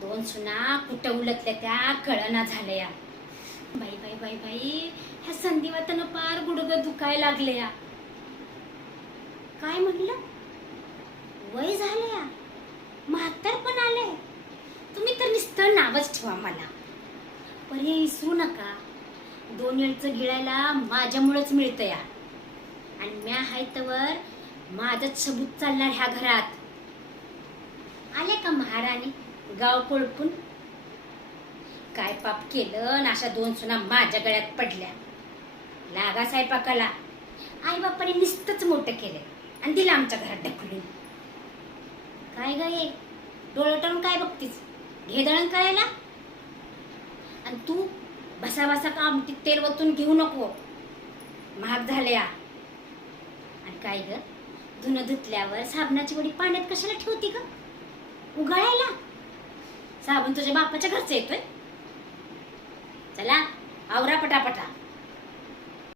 दोन सुना कुठं उलटल्या त्या कळना झाल्या. बाई बाई बाई बाई, ह्या संधिवातानं पार गुडघं दुखायला लागले. काय म्हटलं, वय झाले, म्हातार पण आले. तुम्ही तर नुसतं नावच ठेवा, मला पर्याय विसरू नका. 2 येळचं गिळायला माझ्यामुळेच मिळतं या. आणि म्या हाय तवर माझंच सबूत चालणार ह्या घरात. आले का महाराणी गाव कोळपून? काय पाप केलं ना अशा 2 सुना माझ्या गळ्यात पडल्या. लागा स्वयंपाकाला. आई बापाने नुसतंच मोठं केलं आणि दिलं आमच्या घरात ढकलून. काय गे डोळं टाळून काय बघतीस? घे दळण करायला. आणि तू बसा बसा का आमटीत तेल वतून घेऊ नको, महाग झाल्या. आणि काय ग, धुणं धुतल्यावर साबणाची वडी पाण्यात कशाला ठेवती ग? उगाळायला. साबण तुझ्या बापाच्या घरचा येतोय. चला आवरा पटापटा.